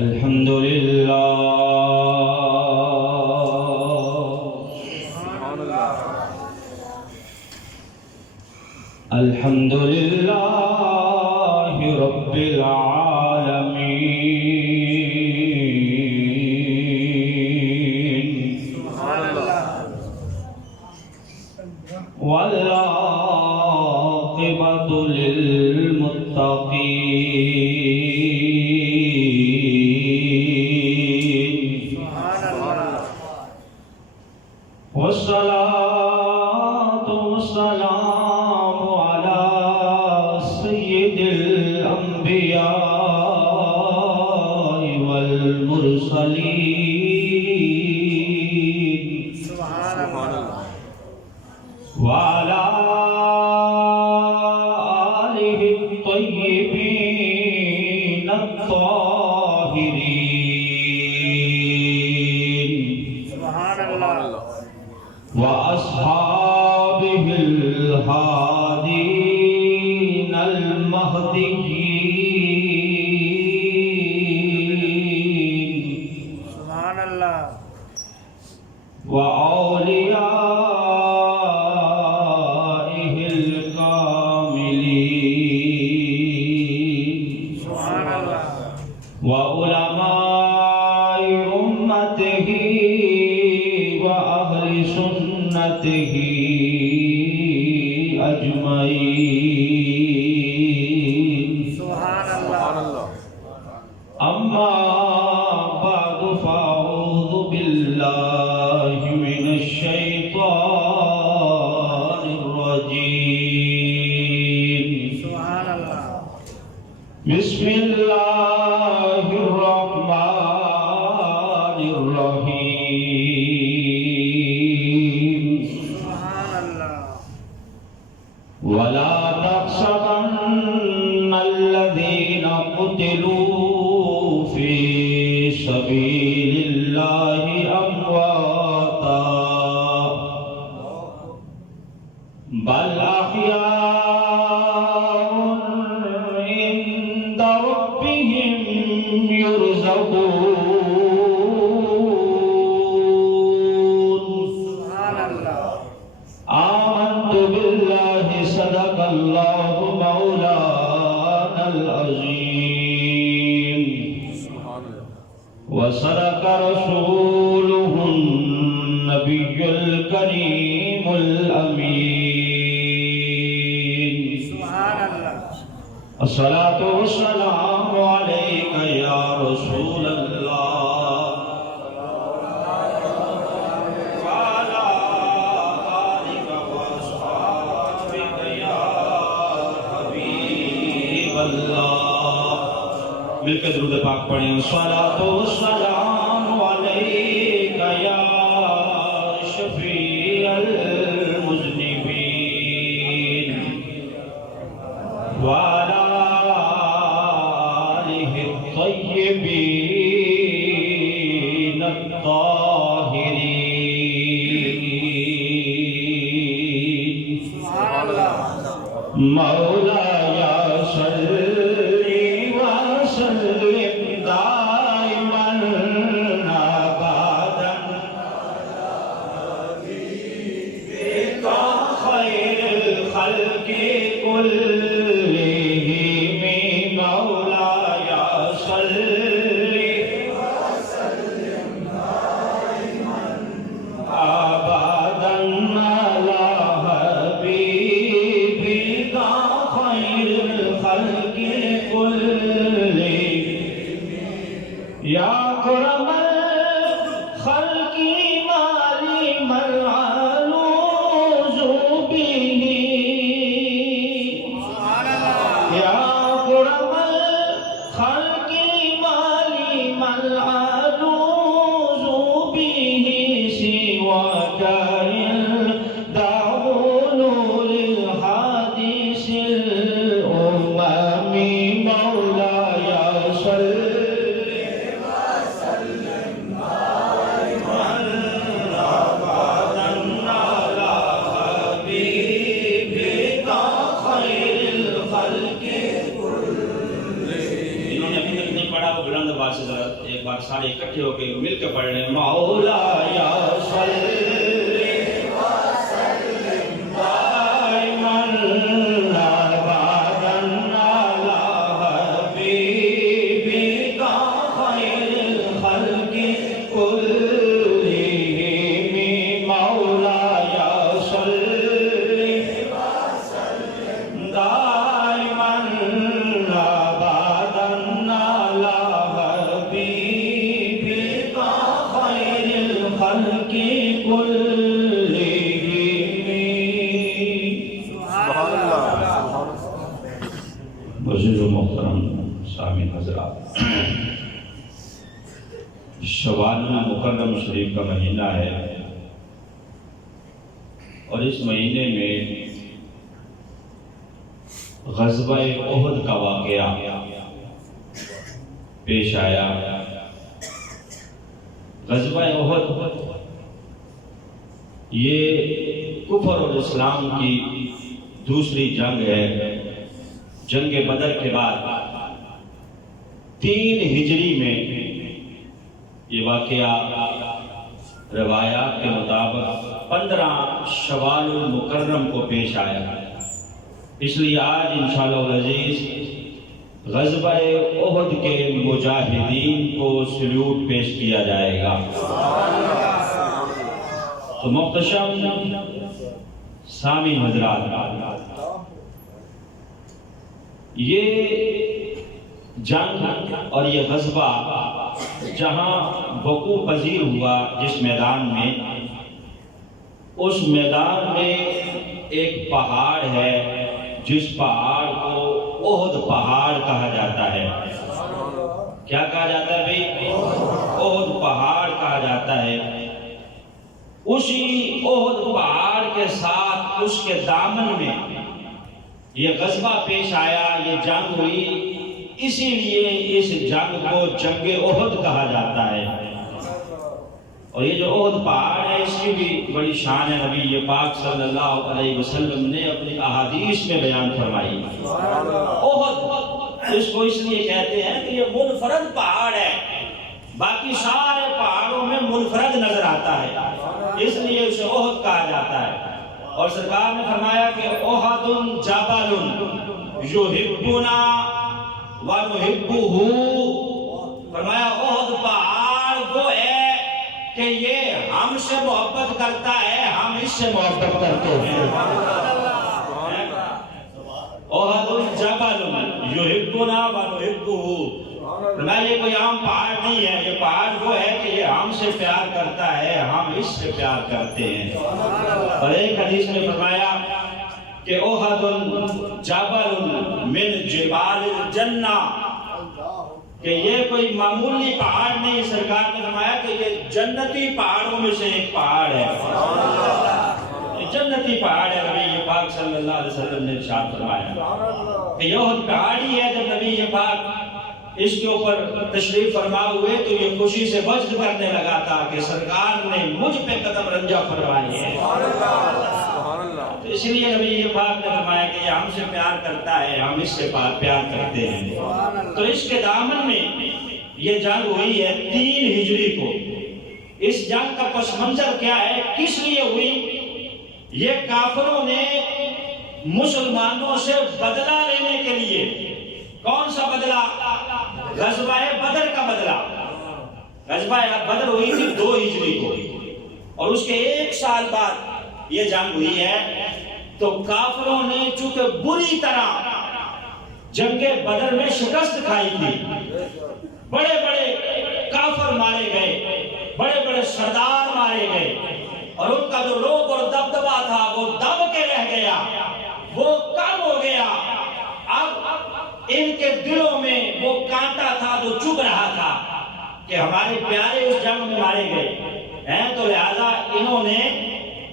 الحمد للہ الحمد للہ رب العالمین والعاقبۃ للمتقین والصلاة والسلام على سید الانبیاء والمرسلین وعلى آلہ الطیبین الطاہرین وأصحابه الهادين المهديين سبحان الله وأوليائه الكاملين سبحان الله وعلماء أمته وأهل سنته أجمعين سبحان الله أما بعد فأعوذ بالله من الشيطان الرجيم سبحان الله بسم الله الرحمن الرحيم سبحان الله ولا تحسبن الذين قتلوا في سبيل الله أمواتا بل أحياء عند ربهم يرزقون سبحان الله آمنت بالله صدق الله مولانا العظيم وصدق رسوله النبي الكريم الأمين سبحان الله الصلاة والسلام عليك يا رسول الله وعلى آلك وأصحابك يا حبيب الله مل کے درود پاک پڑھیں الصلاة والسلام عليك يا شفيع المذنبين وعلى آله الطيبين الطاهرين سبحان الله مولاي صل وسلم دائما ابدا بك خير الخلق كلهم مولاي صل ابدا على حبيبك خير الخلق كلهم يا كرم الخلق مالي من علوز به سبحان الله يا كرم الخلق مالي من علوز به سواك يدعون للحديث الأمم مولاي صل مرتبہ سے ذرا ایک بار سارے اکٹھے ہو کے مل کے پڑھ لیں. مولا یا صلی وسلم دائما ابدا علی حبیبک خیر الخلق كلهم. مولا یا صلی وسلم دائما ابدا علی حبیبک خیر الخلق كلهم. سبحان اللہ. معزز و محترم سامعین حضرات، شوال المکرم شریف کا مہینہ ہے اور اس مہینے میں غزوہ احد کا واقعہ پیش آیا. غزوہ احد یہ کفر اور اسلام کی دوسری جنگ ہے. جنگ بدر کے بعد 3 ہجری میں یہ واقعہ روایات کے مطابق 15 شوال المکرم کو پیش آیا. اس لیے آج انشاءاللہ العزیز غزوہ احد کے مجاہدین کو سلیوٹ پیش کیا جائے گا. تو محتشم سامعین حضرات، یہ جنگ اور یہ غزوہ جہاں وقوع پذیر ہوا جس میدان میں، اس میدان میں ایک پہاڑ ہے جس پہاڑ کو احد پہاڑ کہا جاتا ہے. کیا کہا جاتا ہے بھائی؟ احد پہاڑ کہا جاتا ہے. اسی احد پہاڑ کے ساتھ اس کے دامن میں یہ غزوہ پیش آیا، یہ جنگ ہوئی. اسی لیے اس جنگ کو جنگ احد کہا جاتا ہے. اور یہ جو احد پہاڑ ہے اس کی بھی بڑی شان ہے. نبی پاک صلی اللہ علیہ وسلم نے اپنی احادیث میں بیان فرمائی. احد اس کو اس لیے کہتے ہیں کہ یہ منفرد پہاڑ ہے، باقی سارے پہاڑوں میں منفرد نظر آتا ہے، اس لیے اسے احد کہا جاتا ہے. اور سرکار نے فرمایا کہ احد جبل یحبنا ونحبہ. فرمایا احد پہاڑ وہ ہے کہ یہ ہم سے محبت کرتا ہے، ہم اس سے محبت کرتے ہیں. احد جبل یحبنا ونحبہ. فرمایا یہ کوئی عام پہاڑ نہیں ہے، یہ پہاڑ وہ ہے کہ یہ ہم سے پیار کرتا ہے، ہم اس سے پیار کرتے ہیں. اور ایک حدیث میں فرمایا کہ احد جبل من جبال الجنہ، کہ یہ کوئی معمولی پہاڑ نہیں. سرکار نے فرمایا کہ یہ جنتی پہاڑوں میں سے ایک پہاڑ ہے. یہ جنتی پہاڑ ہے. نبی پاک صلی اللہ علیہ وسلم نے ارشاد فرمایا کہ یہ احد پہاڑی ہے. جب نبی پاک اس کے اوپر تشریف فرما ہوئے تو یہ خوشی سے وجد کرنے لگا تھا کہ سرکار نے مجھ پہ قدم رنجہ فرمائی ہے. تو اس لیے نبی پاک نے فرمایا کہ یہ ہم سے پیار کرتا ہے، ہم اس سے پیار کرتے ہیں. تو اس کے دامن میں یہ جنگ ہوئی ہے 3 ہجری کو. اس جنگ کا پس منظر کیا ہے، کس لیے ہوئی؟ یہ کافروں نے مسلمانوں سے بدلہ لینے کے لیے. کون سا بدلہ؟ غزوہ بدر کا بدلہ. غزوہ بدر ہوئی تھی 2 ہجری کو اور اس کے 1 سال بعد یہ جنگ ہوئی ہے. تو کافروں نے چونکہ بری طرح جنگ بدر میں شکست کھائی تھی، بڑے بڑے کافر مارے گئے، بڑے بڑے سردار مارے گئے، اور ان کا جو روب اور دبدبا تھا وہ دب کے رہ گیا، وہ کم ہو گیا. اب ان کے دلوں میں وہ کانٹا تھا جو چبھ رہا تھا کہ ہمارے پیارے اس جنگ میں مارے گئے ہیں. تو لہذا انہوں نے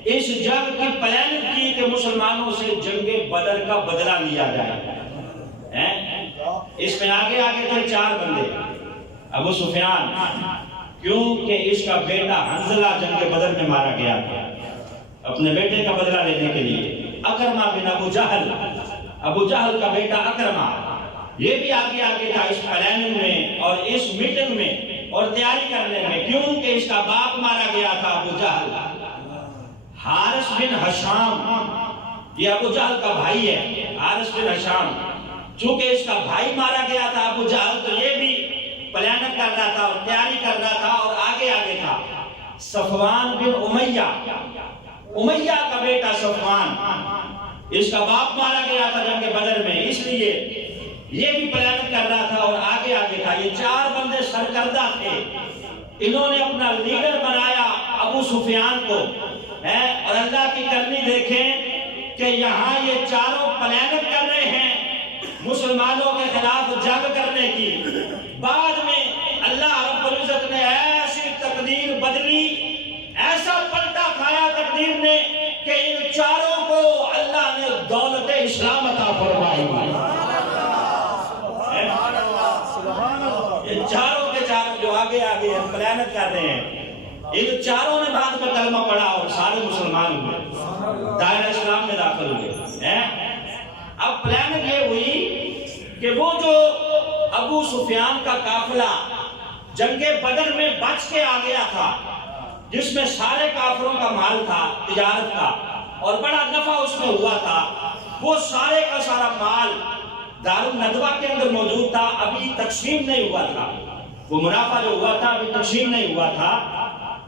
اس جنگ کی پلاننگ کی کہ مسلمانوں سے جنگ بدر کا بدلہ لیا جائے. اس میں آگے تھے 4 بندے. ابو سفیان، کیونکہ اس کا بیٹا حنظلہ جنگ بدر میں مارا گیا تھا، اپنے بیٹے کا بدلہ لینے کے لیے. اکرمہ بن ابو جہل کا بیٹا اکرمہ، یہ بھی آگے آگے تھا اس پلاننگ میں اور اس میٹنگ میں اور تیاری کرنے میں، کیونکہ اس کا باپ مارا گیا تھا ابو جہل، حارث بن ہشام، یہ ابو جہل کا بھائی ہے، حارث بن ہشام۔ چونکہ اس کا بھائی مارا گیا تھا ابو جہل، تو یہ بھی پلاننگ کر رہا تھا اور تیاری کر رہا تھا اور آگے آگے تھا۔ صفوان بن امیہ کا بیٹا صفوان، اس کا باپ مارا گیا تھا جنگ بدر میں، اس لیے یہ بھی پلاننگ کر رہا تھا اور آگے آگے تھا۔ یہ چار بندے سرکردہ تھے، انہوں نے اپنا لیڈر بنایا ابو سفیان کو، اور اللہ کی کرنی دیکھیں کہ یہاں یہ چاروں پلاننگ کر رہے ہیں مسلمانوں کے خلاف جنگ کرنے کی۔ بعد میں اللہ رب العزت نے ایسی تقدیر بدلی، ایسا پلٹا کھایا تقدیر نے کہ ان چاروں کو اللہ نے دولت اسلام عطا فرمائی۔ یہ چاروں کے چاروں جو آگے آگے پلاننگ کر رہے ہیں، ان چاروں نے بعد میں کلمہ پڑھا اور سارے مسلمان ہوئے، دائرہ اسلام میں داخل ہوئے۔ اب پلاننگ یہ ہوئی کہ وہ جو ابو سفیان کا قافلہ جنگ بدر میں بچ کے آ گیا تھا، جس میں سارے کافروں کا مال تھا، تجارت کا، اور بڑا نفع اس میں ہوا تھا، وہ سارے کا سارا مال دار الندوہ کے اندر موجود تھا، ابھی تقسیم نہیں ہوا تھا، وہ منافع جو ہوا تھا ابھی تقسیم نہیں ہوا تھا۔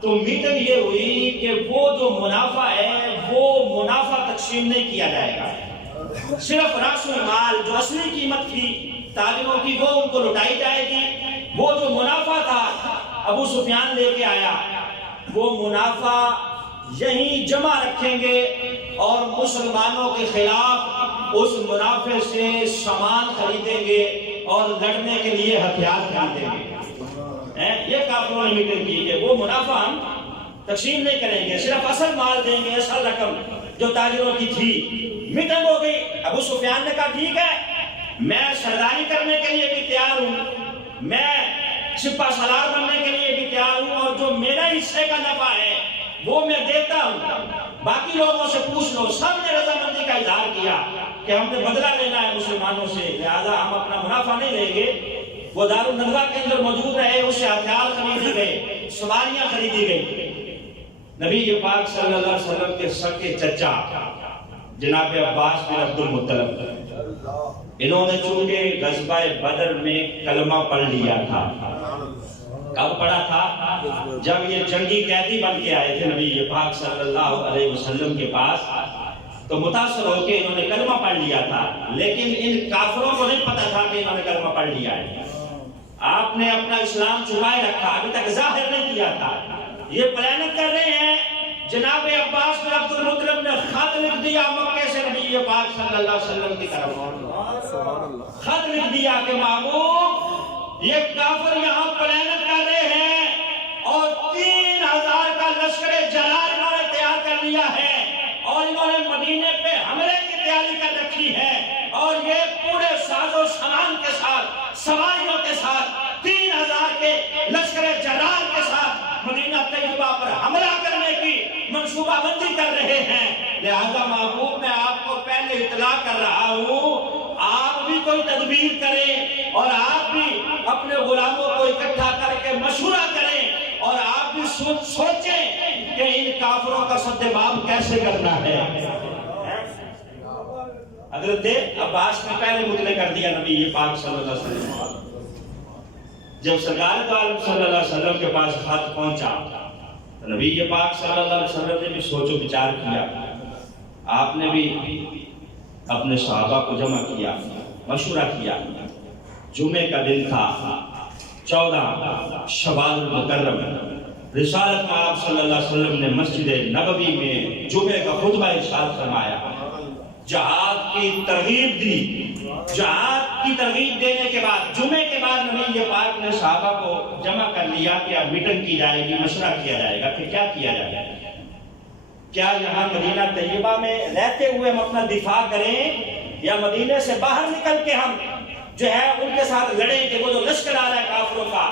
تو میٹنگ یہ ہوئی کہ وہ جو منافع ہے وہ منافع تقسیم نہیں کیا جائے گا، صرف رأس المال جو اصلی قیمت تھی تاجروں کی وہ ان کو لٹائی جائے گی۔ وہ جو منافع تھا ابو سفیان لے کے آیا، وہ منافع یہیں جمع رکھیں گے اور مسلمانوں کے خلاف اس منافع سے سامان خریدیں گے اور لڑنے کے لیے ہتھیار خریدیں گے۔ یہ کافروں نے میٹنگ کی کہ وہ منافع ہم تقسیم نہیں کریں گے، صرف اصل مال دیں گے، اصل رقم جو تاجروں کی تھی۔ میٹنگ ہو گئی، ابو سفیان نے کہا ٹھیک ہے، میں سرداری کرنے کے لیے بھی تیار ہوں، میں سپہ سالار بننے کے لیے بھی تیار ہوں، اور جو میرا حصے کا نفع ہے وہ میں دیتا ہوں، باقی لوگوں سے پوچھ لو۔ سب نے رضامندی کا اظہار کیا کہ ہم نے بدلہ لینا ہے مسلمانوں سے، لہذا ہم اپنا منافع نہیں لیں گے۔ وہ دار الندوہ کے اندر موجود رہے، اسے ہتھیار خریدے گئے، سواریاں خریدی گئی۔ نبی پاک صلی اللہ علیہ وسلم کے سکے چچا جناب عباس بن عبد المطلب، انہوں نے چونکہ غزوہ بدر میں کلمہ پڑھ لیا تھا۔ کب پڑھا تھا؟ جب یہ جنگی قیدی بن کے آئے تھے نبی پاک صلی اللہ علیہ وسلم کے پاس، تو متاثر ہو کے انہوں نے کلمہ پڑھ لیا تھا، لیکن ان کافروں کو نہیں پتا تھا کہ انہوں نے کلمہ پڑھ لیا ہے۔ آپ نے اپنا اسلام چھپائے رکھا، ابھی تک ظاہر نہیں کیا تھا۔ یہ پلاننگ کر رہے ہیں، جناب عباس بن عبد المطلب نے خط لکھ دیا مکے سے نبی پاک صلی اللہ علیہ وسلم کی طرف، خط لکھ دیا کہ محبوب یہ کافر یہاں پلاننگ کر رہے ہیں اور 3000 کا لشکر جلال انہوں نے تیار کر لیا ہے، اور انہوں نے مدینے پہ حملے کی تیاری کر رکھی ہے، اور یہ پورے ساز و سامان کے ساتھ، سواریوں کے ساتھ، 3000 کے لشکر جلال کے ساتھ مدینہ طیبہ پر حملہ کرنے کی منصوبہ بندی کر رہے ہیں۔ لہذا محبوب میں آپ کو پہلے اطلاع کر رہا ہوں، آپ بھی کوئی تدبیر کریں اور آپ بھی اپنے غلاموں کو اکٹھا کر کے مشورہ کریں، اور آپ بھی سوچیں کہ ان کافروں کا سد باب کیسے کرنا ہے۔ حضرت عباس نے پہلے مطلع کر دیا نبی پاک صلی اللہ علیہ وسلم۔ جب سرکار دو عالم صلی اللہ علیہ وسلم کے پاس خط پہنچا، نبی پاک صلی اللہ علیہ وسلم نے بھی سوچ و بچار کیا، آپ نے بھی اپنے صحابہ کو جمع کیا، مشورہ کیا۔ جمعے کا دن تھا، 14 شوال المکرم، رسالت میں آپ صلی اللہ علیہ وسلم نے مسجد نبوی میں جمعے کا خطبہ ارشاد فرمایا، جہاد کی ترغیب دی۔ جہاد کی ترغیب دینے کے بعد جمعے کے بعد نبی پاک نے صحابہ کو جمع کر لیا کہ اب میٹنگ کی جائے گی، مشورہ کیا جائے گا کہ کیا کیا جائے گا۔ کیا یہاں مدینہ طیبہ میں رہتے ہوئے ہم اپنا دفاع کریں، یا مدینے سے باہر نکل کے ہم جو ہے ان کے ساتھ لڑیں کہ وہ جو لشکر آ رہا ہے کافروں کا،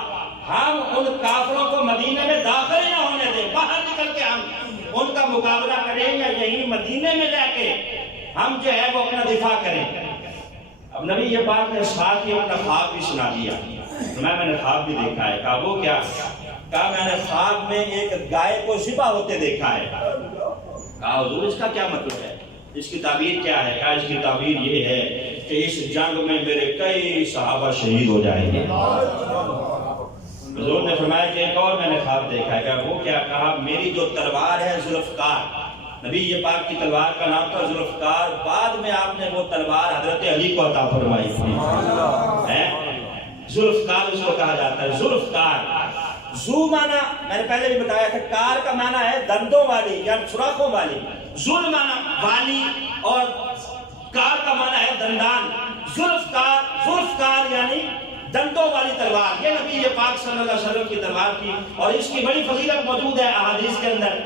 ہم ان کافروں کو مدینے میں داخل نہ ہونے دیں، باہر نکل کے ہم ان کا مقابلہ کریں، یا یہی مدینے میں رہ کے ہم جو ہے وہ اپنا دفاع کریں۔ اب نبی یہ پاک نے ساتھ ہی اپنا خواب بھی سنا دیا. میں نے خواب بھی دیکھا ہے. کہا وہ کیا؟ کہا میں نے خواب میں ایک گائے کو ذبح ہوتے دیکھا ہے. کہا حضور اس کا کیا مطلب ہے؟ اس کی تعبیر کیا ہے؟ کہا اس کی تعبیر یہ ہے کہ اس جنگ میں میرے کئی صحابہ شہید ہو جائیں گے. حضور نے فرمایا کہ ایک اور میں نے خواب دیکھا ہے. کہا وہ کیا؟ کہا میری جو تلوار ہے ذوالفقار، نبی یہ پاک کی تلوار کا نام تھا ذوالفقار، بعد میں آپ نے وہ تلوار حضرت علی کو عطا فرمائی تھی. ذوالفقار اس کو کہا جاتا ہے. ذوالفقار زو مانا میں نے پہلے بھی بتایا تھا، کار کا مانا ہے دندوں والی یا سوراخوں والی، ذل مانا والی، اور کار کا مانا ہے دندان. ذوالفقار یعنی دندوں والی تلوار. یہ نبی یہ پاک صلی اللہ علیہ وسلم کی تلوار تھی اور اس کی بڑی فضیلت موجود ہے احادیث کے اندر.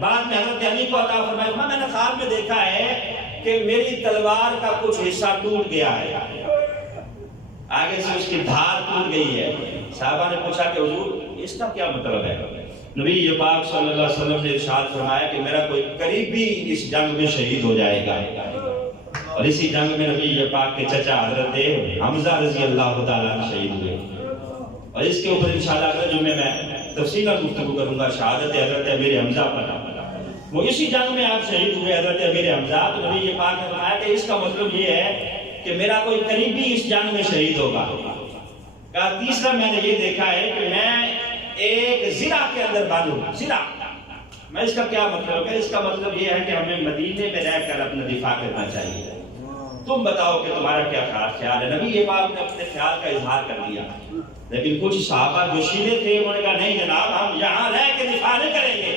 بعد میں حضرت علی کو عطا فرمائی. میں نے خواب میں دیکھا ہے کہ میری تلوار کا کچھ حصہ ٹوٹ گیا ہے، آگے سے اس کی دھار ٹوٹ گئی ہے. صحابہ نے پوچھا کہ حضور اس کا کیا مطلب ہے؟ نبی یہ پاک صلی اللہ علیہ وسلم نے ارشاد فرمایا کہ میرا کوئی قریبی اس جنگ میں شہید ہو جائے گا. اور اسی جنگ میں نبی یہ پاک کے چچا حضرت حمزہ رضی اللہ تعالیٰ عنہ شہید ہوئے. اور اس کے اوپر انشاءاللہ اگلے جمعے میں تفصیل گفتگو کروں گا شہادت حضرت امیر حمزہ پر. وہ اسی جنگ میں آپ شہید ہوئے حضرت امیر حمزہ. تو نبی یہ پاک نے فرمایا کہ اس کا مطلب یہ ہے کہ میرا کوئی قریبی اس جنگ میں شہید ہوگا. کہا تیسرا میں نے یہ دیکھا ہے کہ میں ایک زرہ کے اندر باندھوں. زرہ میں اس کا کیا مطلب ہے؟ اس کا مطلب یہ ہے کہ ہمیں مدینے میں رہ کر اپنا دفاع کرنا چاہیے. تم بتاؤ کہ تمہارا کیا خیال ہے؟ نبی یہ پاک نے اپنے خیال کا اظہار کر دیا. لیکن کچھ صحابہ جو شیلے تھے انہوں نے کہا نہیں جناب ہم یہاں رہ کے دفاع نہیں کریں گے،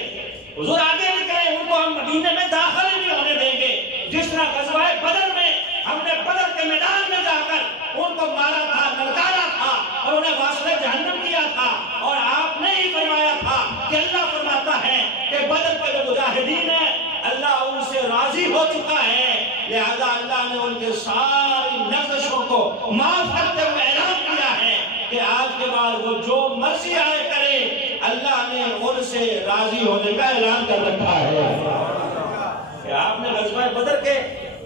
حضور آگے نکلے، ان کو ہم مدینے میں داخل نہیں ہونے دیں گے. جس طرح غزوہ بدر میں ہم نے بدر کے میدان میں جا کر ان کو مارا تھا، للکارا تھا اور انہیں واصل جہنم کیا تھا، اور آپ نے ہی فرمایا تھا کہ اللہ فرماتا ہے کہ بدر کے جو مجاہدین ہیں اللہ ان سے راضی ہو چکا ہے، لہذا اللہ نے ان کے ساری نقشوں کو معاف کرتے ہوئے اعلان کیا ہے کہ آج کے بعد وہ جو مرضی آئے کرے، اللہ نے ان سے راضی ہونے کا اعلان کر رکھا ہے. کہ آپ نے غزوہ بدر کے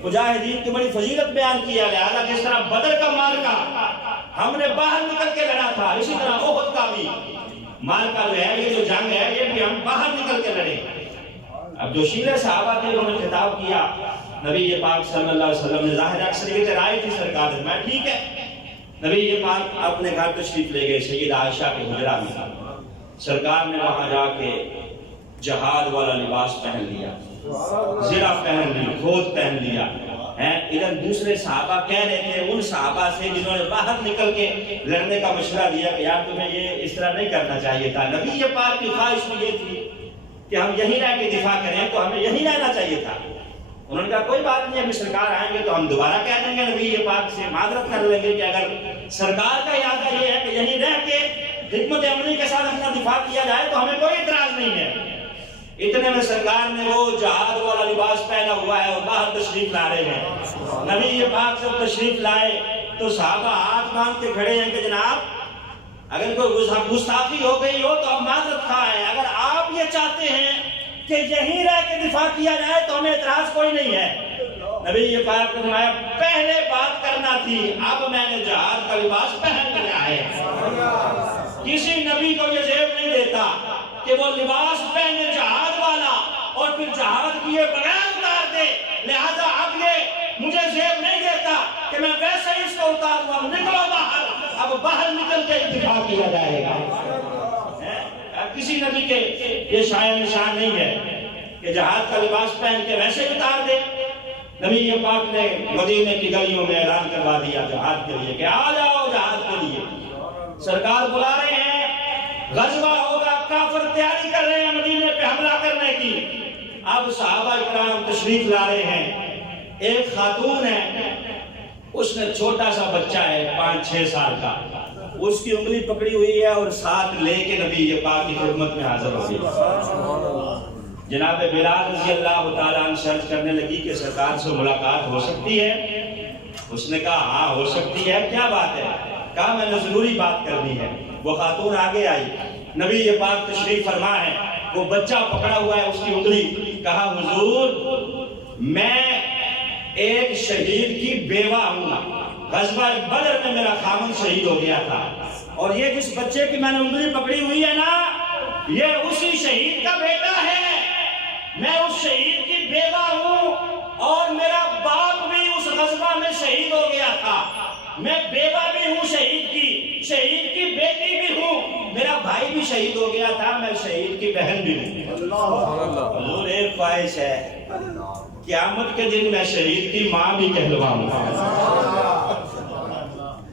مجاہدین کی بڑی فضیلت بیان کیا. لہذا جس طرح بدر کا معرکہ ہم نے باہر نکل کے لڑا تھا، اسی طرح احد کا بھی معرکہ جو ہے، یہ جو جنگ ہے، یہ بھی ہم باہر نکل کے لڑے. اب جو شیلے صحابہ تھے انہوں نے خطاب کیا. نبی یہ پاک صلی اللہ علیہ وسلم نے ظاہر اکثریت رائے تھی سرکار نے. میں ٹھیک ہے. نبی یہ پاک اپنے گھر تشریف لے گئے سید عائشہ کے حجرہ میں. سرکار نے وہاں جا کے جہاد والا لباس پہن لیا، زرہ پہن لی، کھود پہن لیا. ادھر دوسرے صحابہ کہہ رہے تھے ان صحابہ سے جنہوں نے باہر نکل کے لڑنے کا مشورہ دیا کہ یار تمہیں یہ اس طرح نہیں کرنا چاہیے تھا. نبی یہ پاک کی خواہش بھی یہ تھی کہ ہم یہیں رہ کے دفاع کریں، تو ہمیں یہیں رہنا چاہیے تھا. انہوں نے کہا کوئی بات نہیں، ابھی سرکار آئیں گے تو ہم دوبارہ کہہ دیں گے، نبی یہ پاک سے معذرت کر لیں گے کہ اگر سرکار کا ارادہ یہ ہے کہ یہیں رہ کے حکمت عملی کے ساتھ اپنا دفاع کیا جائے تو ہمیں کوئی اعتراض نہیں ہے. اتنے میں سرکار نے وہ جہاد والا لباس پہنا ہوا ہے اور باہر تشریف لا رہے ہیں. نبی یہ پاک جب تشریف لائے تو صحابہ ہاتھ باندھ کے کھڑے ہیں کہ جناب اگر کوئی گستاخی ہو گئی ہو تو ہم معذرت خواہ ہیں، اگر آپ یہ چاہتے ہیں کہ یہیں رہ کے دفاع کیا جائے تو ہمیں اعتراض کوئی نہیں ہے. نبی یہ پاک نے فرمایا پہلے بات کرنا تھی، اب میں نے جہاد کا لباس پہن لیا ہے. کسی نبی کو یہ زیب نہیں دیتا کہ وہ لباس پہنے جہاد والا اور پھر جہاد کیے بغیر اتار دے. لہذا اب یہ مجھے زیب نہیں دیتا کہ میں ویسے ہی اس کو اتار دوں. نکلو باہر، اب باہر نکل کے دفاع کیا جائے گا. کسی نبی کے یہ شاید نشان نہیں ہے کہ جہاد کا لباس پہن کے ویسے اتار دے. نبی یہ پاک نے مدینے کی گلیوں میں اعلان کروا دیا جہاد کے لیے کہ آ جاؤ جہاد کے لیے. سرکار بلا رہے ہیں، غزوہ ہوگا، کافر تیاری کر رہے ہیں مدینے پہ حملہ کرنے کی. اب صحابہ اکرام تشریف لا رہے ہیں. ایک خاتون ہے، اس نے چھوٹا سا بچہ ہے 5-6 سال کا، اس کی انگلی پکڑی ہوئی ہے اور ساتھ لے کے نبی یہ پاک کی خدمت میں حاضر ہو گئی. جناب بلال رضی اللہ تعالیٰ عنہ سرچ کرنے لگی کہ سرکار سے ملاقات ہو سکتی ہے؟ اس نے کہا ہاں ہو سکتی ہے، کیا بات ہے؟ کہا میں نے ضروری بات کرنی ہے. وہ خاتون آگے آئی، نبی یہ پاک تشریف فرما ہے، وہ بچہ پکڑا ہوا ہے اس کی انگلی. کہا حضور میں ایک شہید کی بیوہ ہوں غزوہ بدر میں میرا خامن شہید ہو گیا تھا، اور یہ جس بچے کی میں نے انگلی پکڑی ہوئی ہے نا، یہ اسی شہید کا بیٹا ہے، میں اس شہید کی بیوہ ہوں، اور میرا باپ بھی اس غزوہ میں شہید ہو گیا تھا، میں بیوہ بھی ہوں شہید کی بیٹی بھی ہوں، میرا بھائی بھی شہید ہو گیا تھا، میں شہید کی بہن بھی ہوں۔ حضور ایک خواہش ہے، قیامت کے دن میں شہید کی ماں بھی کہلواؤں گا۔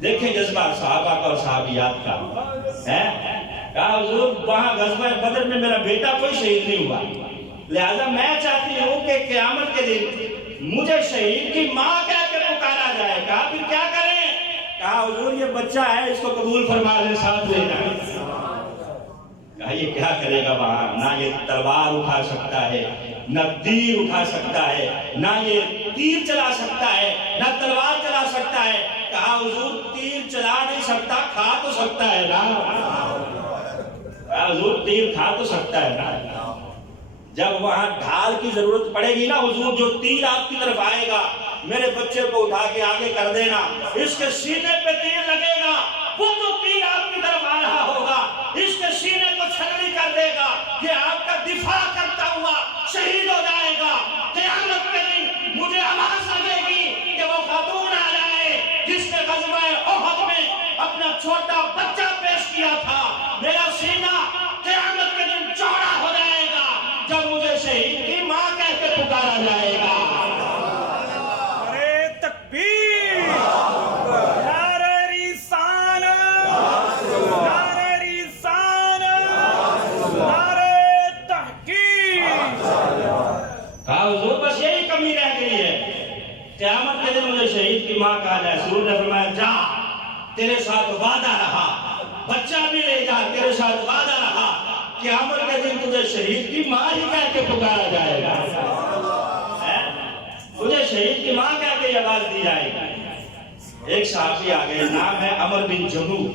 دیکھیں جذبہ صحابہ کا اور صحابیات کا ہے، کہا حضور وہاں غزوہ بدر میں میرا بیٹا کوئی شہید نہیں ہوا، لہذا میں چاہتی ہوں کہ قیامت کے دن مجھے شہید کی ماں کہہ کے پکارا جائے گا، پھر کیا کریں؟ کہا حضور یہ بچہ ہے، اس کو قبول فرما لیں، ساتھ لے جائیں۔ کہا یہ کیا کرے گا وہاں؟ نہ یہ تلوار اٹھا سکتا ہے، نہ تیر اٹھا سکتا ہے، نہ یہ تیر چلا سکتا ہے، نہ تلوار چلا سکتا ہے۔ کہا حضور تیر چلا نہیں سکتا، کھا تو سکتا ہے نا؟ کہا حضور تیر کھا تو سکتا ہے نا؟ جب وہاں ڈھال کی ضرورت پڑے گی نا حضور، جو تیر آپ کی طرف آئے گا، میرے بچے کو اٹھا کے آگے کر دینا، اس کے سینے پہ تیر لگے گا، وہ جو تیر آپ کی طرف آ رہا ہوگا اس کے سینے کو چھلنی کر دے گا، یہ آپ کا دفاع کرتا ہوا شہید ہو جائے گا۔ قیامت کے دن مجھے آواز لگے گی کہ وہ خاتون آ جائے جس نے غزوہ احد میں اپنا چھوٹا بچہ پیش کیا تھا، میرا سینہ قیامت کے دن چوڑا ہو جائے گا جب مجھے شہید کی ماں کہہ کے پکارا جائے گا۔ بس یہی کمی رہ گئی ہے، قیامت کے دن مجھے شہید کی ماں کہا جائے۔ سور نے فرمایا جا، تیرے ساتھ وعدہ رہا، بچہ بھی لے جا، تیرے ساتھ وعدہ رہا، قیامت کے دن تجھے شہید کی ماں ہی کہہ کے پکارا جائے گا، تجھے شہید کی ماں کہہ کے آواز دی جائے گی۔ ایک صحابی آ گئے، نام ہے عمر بن جموح،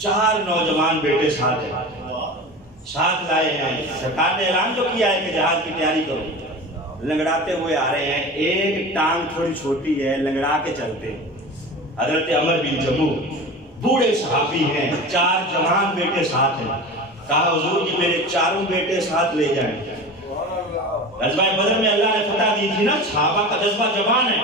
4 نوجوان بیٹے ساتھ لائے ہیں۔ سرکار نے اعلان جو کیا ہے کہ جہاد کی تیاری کرو، لنگڑاتے ہوئے آ رہے ہیں، ایک ٹانگ تھوڑی چھوٹی ہے، لنگڑا کے چلتے۔ حضرت عمر بن جموح بوڑھے صحابی ہیں، 4 جوان بیٹے ساتھ ہیں۔ کہا حضور کہ میرے 4 بیٹے ساتھ لے جائیں۔ غزوہ بدر میں اللہ نے فتح دی تھی نا، صحابہ کا جذبہ جوان ہے،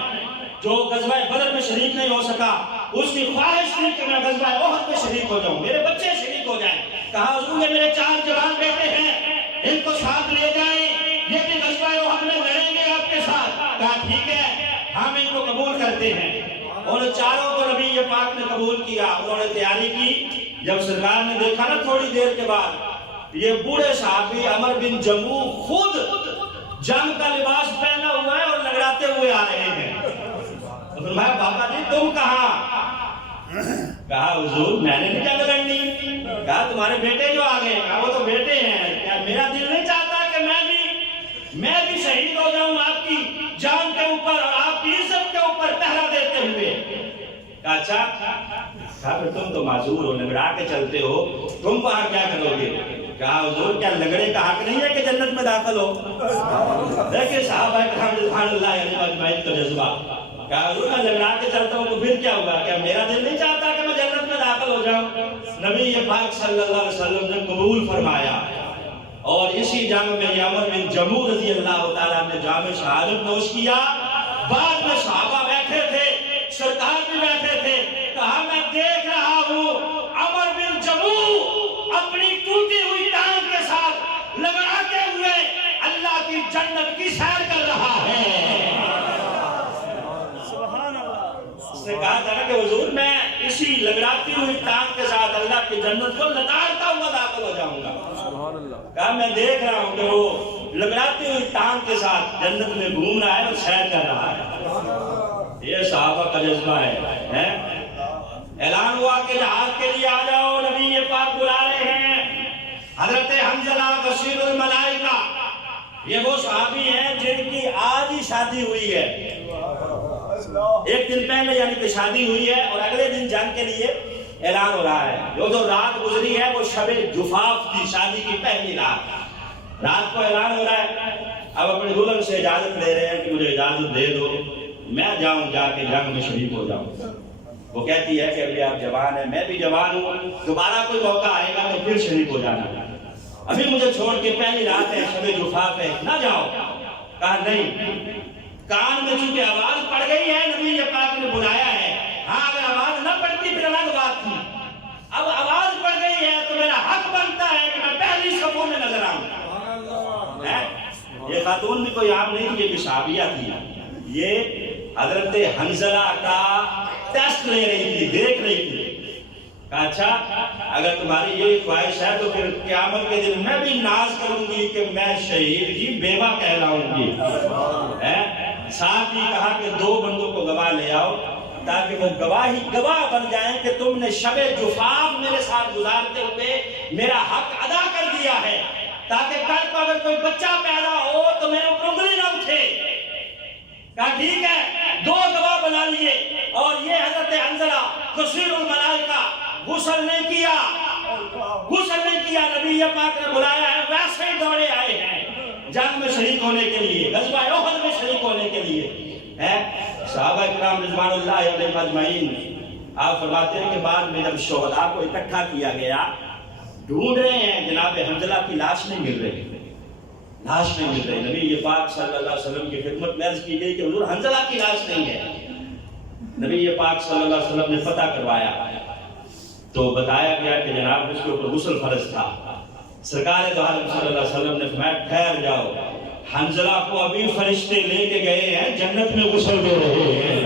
جو غزوہ بدر میں شریک نہیں ہو سکا اس کی خواہش تھی کہ میں غزوہ احد میں شریک ہو جاؤں، میرے بچے شریک ہو جائیں۔ کہا حضور یہ میرے 4 جوان بیٹے ہیں، ان کو ساتھ لے جائیں، یہ بھی غزوہ احد میں لڑیں گے آپ کے ساتھ۔ کہا ٹھیک ہے، ہم ان کو قبول کرتے ہیں۔ اور 4 کو نبی پاک نے قبول کیا، انہوں نے تیاری کی۔ جب سرکار نے دیکھا نا تھوڑی دیر کے بعد یہ بوڑھے صحابی عمر بن جموح خود جنگ کا لباس پہنا ہوا ہے اور لگڑاتے ہوئے آ رہے ہیں، فرمایا بابا جی تم کہاں؟ کہا حضور میں نے نہیں جنگ لڑنی۔ کہا تمہارے بیٹے جو آ گئے؟ کہا وہ تو بیٹے ہیں، کیا میرا دل نہیں چاہتا کہ میں بھی شہید ہو جاؤں آپ کی جان کے اوپر اور آپ کی عزت کے اوپر پہرا دیتے ہوئے؟ کہا اچھا، کہا پھر تم تو معذور ہو، لنگڑا کے چلتے ہو، تم وہاں کیا کرو گے؟ کہا حضور کیا لنگڑے کا حق نہیں ہے کہ جنت میں داخل ہو؟ دیکھیں صحابہ کرام رضوان اللہ علیہ اجمعین کا جذبہ۔ کہا حضور میں لنگڑا کے چلتا ہوں تو پھر کیا ہوگا؟ کیا میرا دل نہیں چاہتا کہ میں جنت میں داخل ہو جاؤں؟ نبی پاک صلی اللہ علیہ وسلم نے قبول فرمایا، اور اسی جنگ میں عمر بن جموح رضی اللہ تعالیٰ نے جام شہادت نوش کیا۔ بعد میں صحابہ بیٹھے تھے، سرکار بھی بیٹھے تھے، کہا میں دیکھ رہا ہوں عمر بن جموح اپنی ٹوٹی ہوئی ٹانگ کے ساتھ لگڑاتے ہوئے اللہ کی جنت کی سیر کر رہا ہے۔ سبحان اللہ۔ اس نے کہا تھا نا کہ حضور میں اسی لگڑاتی ہوئی ٹانگ کے ساتھ اللہ کی جنت کو لتاڑتا ہوا داخل ہو جاؤں گا۔ سبحان اللہ۔ کہا میں دیکھ رہا ہوں کہ وہ لگڑاتی ہوئی ٹانگ کے ساتھ جنت میں گھوم رہا ہے اور سیر کر رہا ہے۔ یہ صحابہ کا جذبہ ہے۔ اعلان ہوا کہ جہاد کے لیے آ جاؤ، نبی پاک بلا رہے ہیں۔ حضرت حنظلہ بشیر الملائکہ، یہ وہ صحابی ہیں جن کی آج ہی شادی ہوئی ہے، ایک دن پہلے یعنی کہ شادی ہوئی ہے، اور اگلے دن جنگ کے لیے اعلان ہو رہا ہے۔ جو جو رات گزری ہے وہ شب جفاف کی، شادی کی پہلی رات کو اعلان ہو رہا ہے۔ اب اپنے دلہن سے اجازت لے رہے ہیں کہ مجھے اجازت دے دو، میں جاؤں جا کے جنگ میں شریک ہو جاؤں۔ وہ کہتی ہے کہ ابھی آپ جوان ہیں، میں بھی جوان ہوں، دوبارہ کوئی موقع آئے گا تو پھر شریک ہو جانا، ابھی مجھے چھوڑ کے پہلی رات ہے، شب جفاف ہے، نہ جاؤ۔ کہا نہیں، کان میں چونکہ آواز پڑ گئی ہے، نبی پاک نے بلایا ہے، ہاں اگر آواز نہ پڑتی پھر الگ بات تھی، اب آواز پڑ گئی ہے تو میرا حق بنتا ہے کہ میں پہلی صفوں میں نظر آؤں۔ یہ خاتون بھی کوئی عام نہیں تھی، یہ صحابیہ تھی، یہ حضرت حنظلہ کا ٹیسٹ لے رہی تھی، دیکھ رہی تھی۔ کہا اچھا اگر تمہاری یہ خواہش ہے تو پھر قیامت کے دن میں بھی ناز کروں گی کہ میں شہید کی بیوہ کہلاؤں گی۔ ساتھ ہی کہا کہ 2 بندوں کو گواہ لے آؤ تاکہ وہ گواہ بن جائیں کہ تم نے شب جفاف میرے ساتھ گزارتے ہوئے میرا حق ادا کر دیا ہے، تاکہ کل کو اگر کوئی بچہ پیدا ہو تو میرے اوپر انگلی نہ اٹھے۔ کہا ٹھیک ہے، 2 گواہ بنا لیے، اور یہ حضرت حنظلہ غسیل الملائکہ، غسل نہیں کیا، نبی پاک نے بلایا ہے، ویسے ہی دوڑے آئے ہیں جنگ میں شریک ہونے کے لیے، غزوہ احد میں شریک ہونے کے لیے۔ صحابہ اکرام رضوان اللہ علیہم اجمعین، آپ فرماتے ہیں کہ بعد میں جب شہداء کو اکٹھا کیا گیا، ڈھونڈ رہے ہیں، جناب حنظلہ کی لاش نہیں مل رہی، نبی پاک صلی اللہ علیہ وسلم کی خدمت میں عرض کی گئی کہ حضور حنظلہ کی لاش نہیں ہے۔ نبی پاک صلی اللہ علیہ وسلم نے پتہ کروایا تو بتایا گیا کہ جناب اس کے اوپر غسل فرض تھا۔ سرکار دو عالم صلی اللہ علیہ وسلم نے فرمایا ٹھہر جاؤ، حنظلہ کو ابھی فرشتے لے کے گئے ہیں، جنت میں غسل دے رہے ہیں۔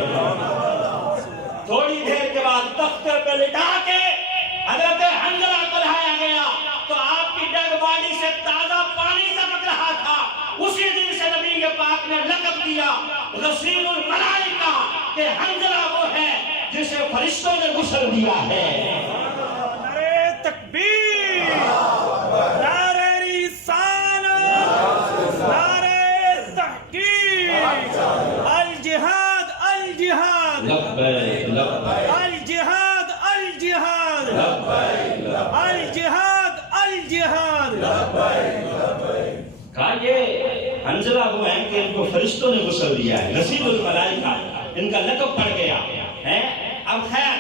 تھوڑی دیر کے بعد تخت پہ لٹا کے حضرت حنظلہ کو لایا گیا تو آپ کی ڈیڈ باڈی سے تازہ پانی ٹپک رہا تھا۔ اسی دن سے نبی پاک نے لقب دیا غسیل الملائکہ، کہ حنظلہ وہ ہے جسے فرشتوں نے غسل دیا ہے۔ نعرہ تکبیر، نعرہ رسالت، نعرہ تحقیق، الجہاد الجہاد، لبیک لبیک، الجہاد الجہاد، الجہاد الجہاد۔ کہا یہ حنظلہ وہ ہیں کہ ان کو فرشتوں نے غسل دیا ہے، غسیل الملائکہ، ان کا لقب پڑ گیا ہے۔ اب خیر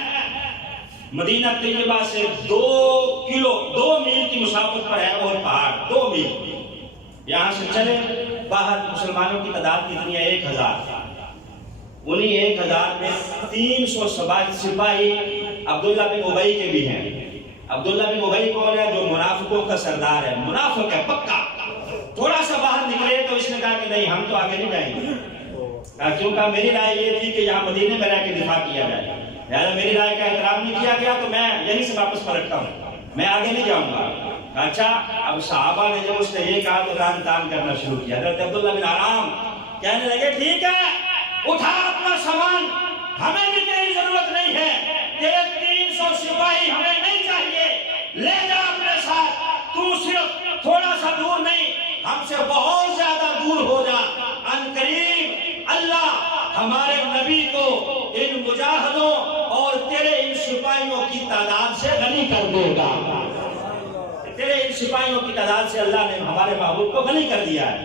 مدینہ طیبہ سے 2 میل کی مسافت پر ہے اور پہاڑ، 2 میل یہاں سے چلے۔ باہر مسلمانوں کی تعداد کتنی ہے؟ 1000۔ انہی 1000 میں 300 سپاہی عبداللہ بن ابی کے بھی ہیں۔ عبداللہ بن ابی کون ہے؟ جو منافقوں کا سردار ہے، منافق ہے پکا۔ تھوڑا سا باہر نکلے تو اس نے کہا کہ نہیں ہم تو آگے نہیں جائیں گے، کیونکہ میری رائے یہ تھی کہ یہاں مدینے میں رہ کے دفاع کیا جائے، لہذا میری رائے کا احترام نہیں کیا گیا تو میں یہیں سے واپس پلٹتا ہوں، میں آگے نہیں جاؤں گا۔ اچھا اب صحابہ نے جب اس نے یہ کہا تو ران تان کرنا شروع کیا۔ حضرت عبداللہ بن حرام کہنے لگے ٹھیک ہے اٹھا اپنا سامان، ہمیں بھی تیری ضرورت نہیں ہے، تیرے 300 سپاہی ہمیں نہیں چاہیے، لے جا اپنے ساتھ، تو صرف تھوڑا سا دور نہیں ہم سے بہت زیادہ دور ہو جا، ان قریب اللہ ہمارے نبی کو ان مجاہدوں اور تیرے ان سپاہیوں کی تعداد سے غنی کر دے گا۔ تیرے ان سپاہیوں کی تعداد سے اللہ نے ہمارے محبوب کو غنی کر دیا ہے،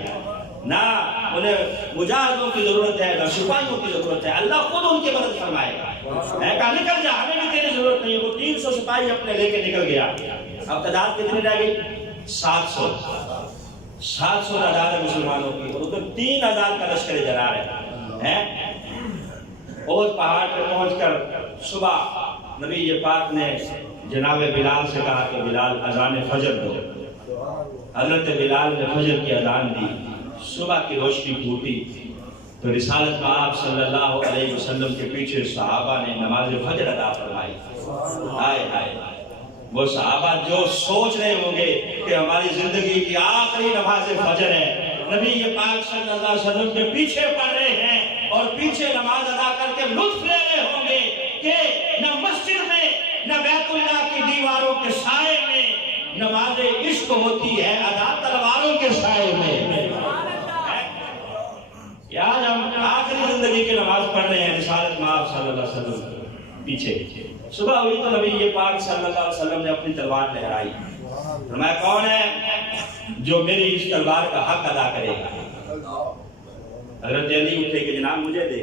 نہ انہیں مجاہدوں کی ضرورت ہے نہ سپاہیوں کی ضرورت ہے، اللہ خود ان کی مدد فرمائے گا۔ میں کہا نکل جا، ہمیں بھی تیری ضرورت نہیں ہے۔ وہ 300 سپاہی اپنے لے کے نکل گیا۔ اب تعداد کتنی رہ گئی؟ 700 تعداد ہے مسلمانوں کی، اور ادھر 3000 کا لشکر جرار ہے۔ اور پہاڑ پہ پہنچ کر صبح نبی پاک نے جناب بلال سے کہا کہ بلال اذان فجر دو۔ حضرت بلال نے فجر کی اذان دی، صبح کی روشنی پھوٹی تو رسالت میں آپ صلی اللہ علیہ وسلم کے پیچھے صحابہ نے نماز فجر ادا فرمائی۔ ہائے ہائے، وہ صحابہ جو سوچ رہے ہوں گے کہ ہماری زندگی کی آخری نماز فجر ہے، نبی پاک صلی اللہ علیہ وسلم کے پیچھے پڑھ رہے ہیں اور پیچھے نماز ادا کر کے لطف لے رہے ہوں گے کہ نہ مسجد میں نہ بیت اللہ کی دیواروں کے سائے میں نماز عشق ہوتی ہے، ادا تلواروں کے سائے میں۔ آج ہم آخری زندگی کی نماز پڑھ رہے ہیں، رسالت میں آپ صلی اللہ علیہ وسلم پیچھے۔ صبح ہوئی تو نبی پاک صلی اللہ علیہ وسلم نے اپنی تلوار لہرائی، فرمایا کون ہے جو میری اس تلوار کا حق ادا کرے گا؟ حضرت علی اٹھے کہ جناب مجھے دے۔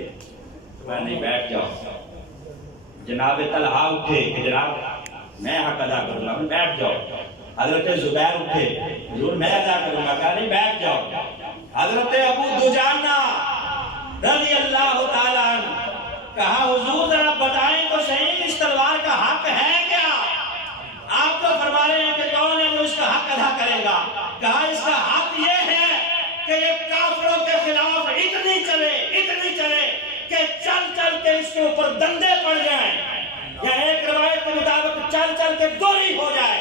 میں نہیں بیٹھ جاؤ. جناب طلحہ اٹھے کہ جناب میں حق ادا کروں گا, بیٹھ جاؤ. حضرت زبیر اٹھے, حضور میں ادا کروں گا, کہا نہیں بیٹھ جاؤ. حضرت ابو دجانہ رضی اللہ تعالیٰ عنہ کہا حضور ذرا بتائیں تو صحیح اس تلوار کا حق ہے کیا؟ آپ تو فرما رہے ہیں کہ کون ہے جو اس کا حق ادا کرے گا. کہا اس کا حق یہ ہے کہ یہ کافروں کے خلاف اتنی چلے کہ چل چل کے اس کے اوپر دندے پڑ جائیں, یا ایک روایت کے مطابق چل چل کے دوری ہو جائے,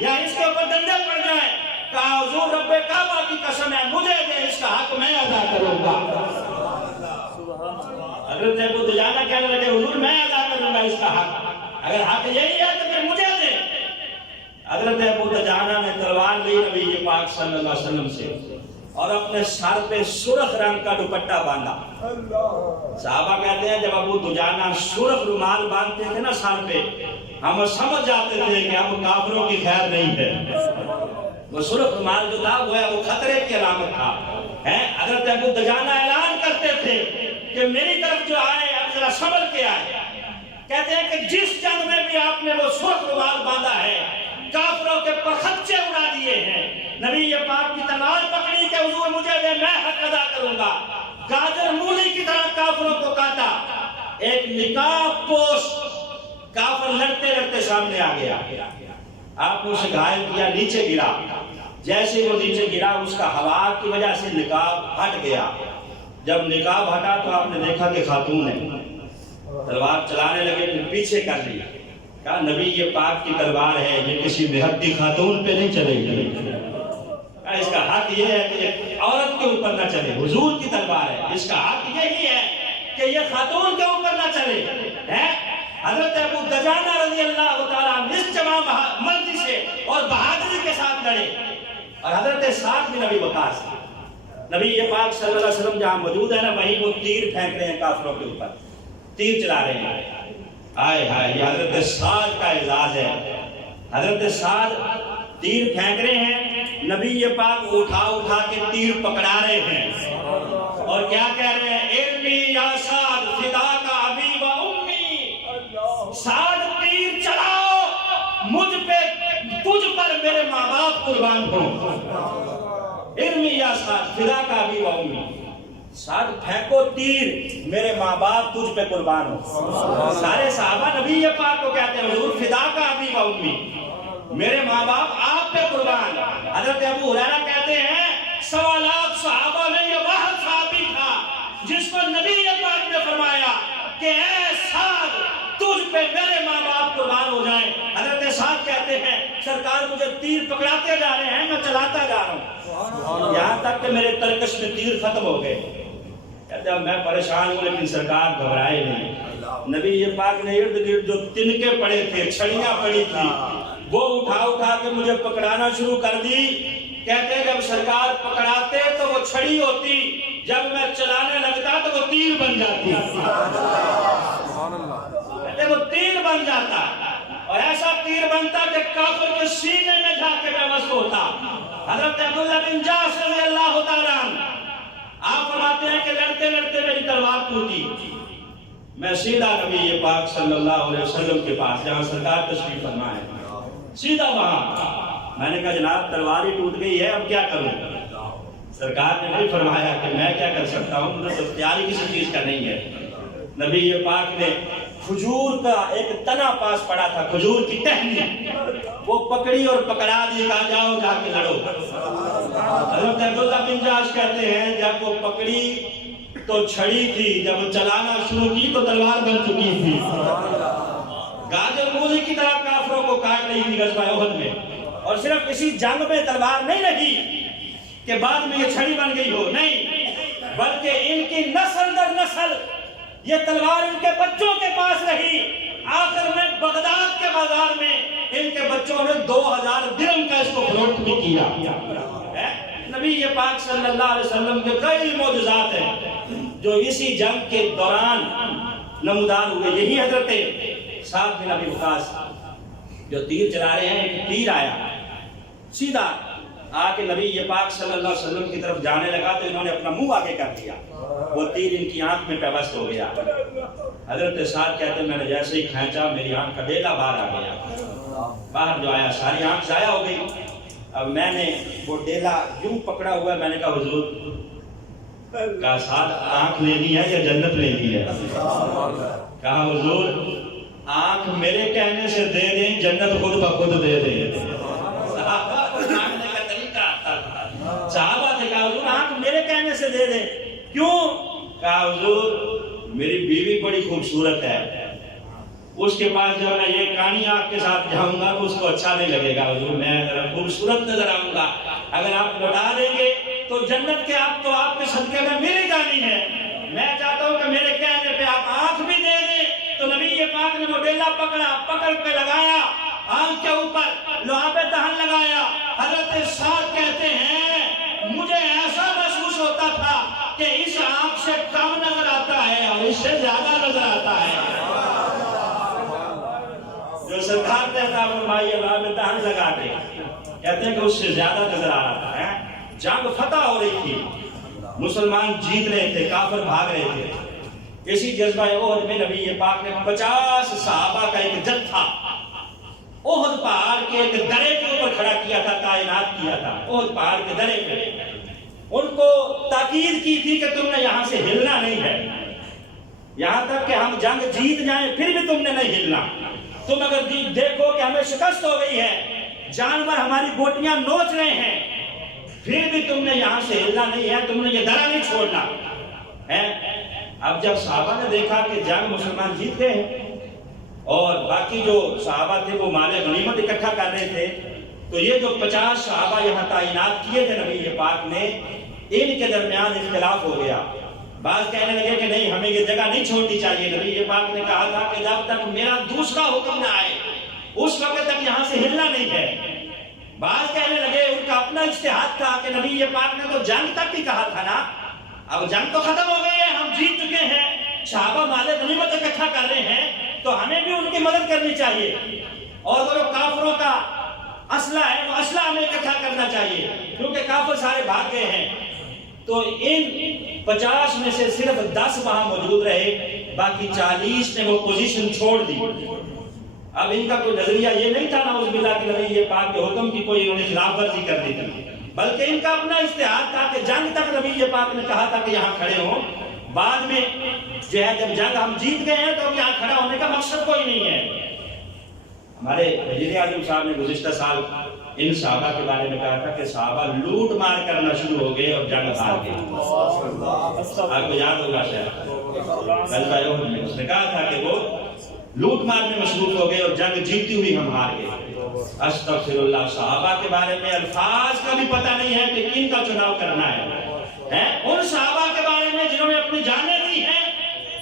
یا اس کے اوپر دندے پڑ جائیں. کہا حضور رب کعبہ کی قسم ہے مجھے دے, اس کا حق میں ادا کروں گا. حضرت ابو دجانہ کہنے لگے حضور میں ادا کروں گا اس کا حق, اگر حق یہی ہے تو پھر مجھے دے. حضرت ابو دجانہ نے تلوار لی نبی پاک صلی اللہ علیہ وسلم سے اور اپنے سر پہ سرخ رنگ کا دوپٹہ باندھا. صحابہ کہتے ہیں جب ابو دجانہ سرخ رومال باندھتے تھے نا سر پہ, ہم سمجھ جاتے تھے کہ اب کافروں کی خیر نہیں ہے. وہ سرخ رومال جو تھا وہ خطرے کی علامت تھا. حضرت ابو دجانہ اعلان کرتے تھے کہ میری طرف جو آئے اب ذرا سنبھل کے آئے. کہتے ہیں کہ جس جنگ میں بھی آپ نے وہ سرخ رومال باندھا ہے کافروں کے پرخچے اڑا دیے ہیں. نبی پاک کی تلوار پکڑی کہ حضور مجھے دے, میں حق ادا کروں گا. گاجر مولی کی طرح کافروں کو کاٹا. ایک نقاب پوش کافر لڑتے لڑتے سامنے آ گیا, آپ نے اسے گھائل کیا, نیچے گرا. جیسے وہ نیچے گرا اس کا ہوا کی وجہ سے نقاب ہٹ گیا. جب نقاب ہٹا تو آپ نے دیکھا کہ خاتون ہے. تلوار چلانے لگے تو پیچھے کر لی. کہا نبی یہ پاک کی تلوار ہے, یہ کسی بےحدی خاتون پہ نہیں چلے گی. اس کا حق یہ ہے کہ عورت کے اوپر نہ چلے, حضور کی تلوار ہے, اس کا حق یہی ہے کہ یہ خاتون کے اوپر نہ چلے. حضرت ابو دجانہ رضی اللہ تعالیٰ اس جمع مردی سے اور بہادری کے ساتھ لڑے. اور حضرت سعد بن ابی وقاص, نبی پاک صلی اللہ علیہ وسلم جہاں موجود ہے نا وہیں وہ تیر پھینک رہے ہیں کافروں کے اوپر, تیر چلا رہے ہیں. آئے ہائے, یہ حضرت سعد کا اعزاز ہے. حضرت سعد تیر پھینک رہے ہیں, نبی پاک اٹھا اٹھا کے تیر پکڑا رہے ہیں اور کیا کہہ رہے ہیں, ارمی یا سعد فداک ابی و امی. سعد تیر چلاؤ, مجھ پہ تجھ پر میرے ماں باپ قربان ہوں. ارمی یا سعد فداک ابی و امی. سعد پھینکو تیر, میرے ماں باپ تجھ پہ قربان ہوں. سارے صحابہ نبی پاک کو کہتے ہیں حضور فداک ابی و امی, میرے ماں باپ آپ پہ قربان. حضرت ابو ہریرہ کہتے ہیں 1.25 لاکھ صحابہ میں یہ واحد صحابی تھا جس کو نبی پاک نے فرمایا کہ اے سعد تجھ پہ میرے ماں باپ قربان ہو جائیں. حضرت سعد کہتے ہیں سرکار مجھے تیر پکڑاتے جا رہے ہیں, میں چلاتا جا رہا ہوں, یہاں تک کہ میرے ترکش میں تیر ختم ہو گئے. کہتے ہیں میں پریشان ہوں لیکن سرکار گھبرائے نہیں. نبی پاک نے ارد گرد جو تنکے پڑے تھے, چھڑیاں پڑی تھی, وہ اٹھا اٹھا کے مجھے پکڑانا شروع کر دی. کہتے ہیں جب سرکار پکڑاتے تو وہ چھڑی ہوتی, جب میں چلانے لگتا تو وہ تیر بن جاتی. کہتے ہیں وہ تیر بن جاتا اور ایسا تیر بنتا کہ کافر کے سینے میں جا کے بےبس ہوتا. حضرت عبداللہ بن جاش رضی اللہ تعالیٰ عنہ آپ فرماتے ہیں کہ لڑتے لڑتے میری تلوار ٹوٹی. میں سیدھا نبی پاک صلی اللہ علیہ وسلم کے پاس جہاں سرکار تشریف فرما ہے, سیدھا وہاں. میں نے کہا جناب تلوار ہی ٹوٹ گئی ہے, اب کیا کروں؟ سرکار نے نہیں فرمایا کہ میں کیا کر سکتا ہوں, مجھے اختیار ہی کسی چیز کا نہیں ہے. نبی پاک نے کھجور کا ایک تنا پاس پڑا تھا, کھجور کی ٹہنی, وہ پکڑی اور پکڑا دی, کہا جاؤ جا کے لڑو. حضرت عبداللہ بن جاش کہتے ہیں جب وہ پکڑی تو چھڑی تھی, جب چلانا شروع کی تو تلوار بن چکی تھی. گاجر مولی کی طرح کافروں کو کاٹ رہی تھی غزوہ احد میں. اور صرف اسی جنگ میں تلوار نہیں رہی کہ بعد میں یہ چھڑی بن گئی ہو, نہیں, بلکہ ان کی نسل در نسل یہ تلوار ان کے بچوں کے پاس رہی. آخر میں بغداد کے بازار میں ان کے بچوں نے 2000 درہم کا اس کو فروخت بھی کیا. نبی پاک صلی اللہ علیہ وسلم کے کئی معجزات ہیں جو اسی جنگ کے دوران نمودار ہوئے. یہی حضرت سعد بن ابی وقاص جو تیر چلا رہے ہیں, ایک تیر آیا سیدھا آ کے نبی پاک صلی اللہ علیہ وسلم کی طرف جانے لگا تو انہوں نے اپنا منہ آگے کر دیا، وہ تیر ان کی آنکھ میں پیوست ہو گیا۔ حضرت سعد کہتے ہیں میں نے جیسے ہی کھینچا میری آنکھ کا ڈیلا باہر آ گیا، باہر جو آیا ساری آنکھ ضائع ہو گئی۔ اب میں نے وہ ڈیلا یوں پکڑا ہوا ہے، میں نے کہا حضور کہا سعد آنکھ لینی ہے یا جنت لینی ہے؟ کہا حضور آنکھ میرے کہنے سے دے دیں، جنت خود بخود دے دیں۔ صحابہ نے کہا حضور آنکھ میرے کہنے سے دے دیں، کیوں؟ کہا حضور میری بیوی بڑی خوبصورت ہے، اس کے پاس جب میں یہ کہانی آپ کے ساتھ جاؤں گا تو اس کو اچھا نہیں لگے گا، حضور میں ذرا خوبصورت نظر آؤں گا، اگر آپ لوٹا دیں گے تو جنت کے آپ کے صدقے میں میری جانی ہے، میں چاہتا ہوں کہ میرے کہنے پہ آپ آنکھ بھی دے دیں۔ تو نبی پاک نے وہ ڈیلا پکڑ کے لگایا، آنکھ کے اوپر لوہا پہ دہن لگایا۔ حضرت سعد کہتے ہیں مجھے ایسا محسوس ہوتا تھا کہ اس آنکھ سے کم نظر آتا ہے اور اس سے زیادہ نظر آتا ہے۔ جو سرکار کہتا ہے فرمائیے لوہا پہ دہن لگا کے کہتے ہیں کہ اس سے زیادہ نظر آ رہا ہے۔ جنگ فتح ہو رہی تھی، مسلمان جیت رہے تھے، کافر بھاگ رہے تھے۔ اسی جذبہ احد میں نبی پاک نے 50 صحابہ کا ایک جتھا احد پہاڑ کے ایک درے کے اوپر کھڑا کیا تھا، تعینات کیا تھا احد پہاڑ کے درے پہ۔ ان کو تاکید کی تھی کہ تم نے یہاں سے ہلنا نہیں ہے، یہاں تک کہ ہم جنگ جیت جائیں پھر بھی تم نے نہیں ہلنا۔ تم اگر دیکھو کہ ہمیں شکست ہو گئی ہے، جانور ہماری بوٹیاں نوچ رہے ہیں، پھر بھی تم نے یہاں سے ہلنا نہیں ہے، تم نے یہ درہ نہیں چھوڑنا ہے۔ اب جب صحابہ نے دیکھا کہ جنگ مسلمان جیت گئے ہیں اور باقی جو صحابہ تھے وہ مال غنیمت اکٹھا کر رہے تھے، تو یہ جو 50 صحابہ یہاں تعینات کیے تھے نبی پاک نے، ان کے درمیان اختلاف ہو گیا۔ بعض کہنے لگے کہ نہیں ہمیں یہ جگہ نہیں چھوڑنی چاہیے، نبی پاک نے کہا تھا کہ جب تک میرا دوسرا حکم نہ آئے اس وقت تک یہاں سے ہلنا نہیں ہے۔ بعض کہنے لگے ان کا اپنا اجتہاد تھا کہ نبی پاک نے تو جنگ تک ہی کہا تھا نا، اب جنگ تو ختم ہو گئی ہے، ہم جیت چکے ہیں، صحابہ مال غنیمت اکٹھا کر رہے ہیں تو ہمیں بھی ان کی مدد کرنی چاہیے، اور وہ جو کافروں کا اسلحہ ہے وہ اسلحہ ہمیں اکٹھا کرنا چاہیے کیونکہ کافر سارے بھاگ گئے ہیں۔ تو ان 50 میں سے صرف 10 وہاں موجود رہے، باقی 40 نے وہ پوزیشن چھوڑ دی۔ اب ان کا کوئی نظریہ یہ نہیں تھا نعوذ باللہ کہ نبی پاک کے حکم کی کوئی انہوں نے خلاف ورزی کر دی تھی، بلکہ ان کا اپنا اجتہاد تھا کہ جنگ تک نبی پاک نے کہا تھا کہ یہاں کھڑے ہوں، بعد میں جو ہے جب جنگ ہم جیت گئے ہیں تو اب یہاں کھڑا ہونے کا مقصد کوئی نہیں ہے۔ ہمارے وزیر اعظم صاحب نے گزشتہ سال ان صحابہ کے بارے میں کہا تھا کہ صحابہ لوٹ مار کرنا شروع ہو گئے اور جنگ ہار گئے۔ آپ کو یاد ہوگا شاید غزوہ احد میں اس نے کہا تھا کہ وہ لوٹ مار میں مصروف ہو گئے اور جنگ جیتتی ہوئی ہم ہار گئے۔ استغفر اللہ، صحابہ کے بارے میں الفاظ کا بھی پتہ نہیں ہے کہ کن کا چناؤ کرنا ہے۔ ان صحابہ کے بارے میں جنہوں نے اپنی جانیں دی ہیں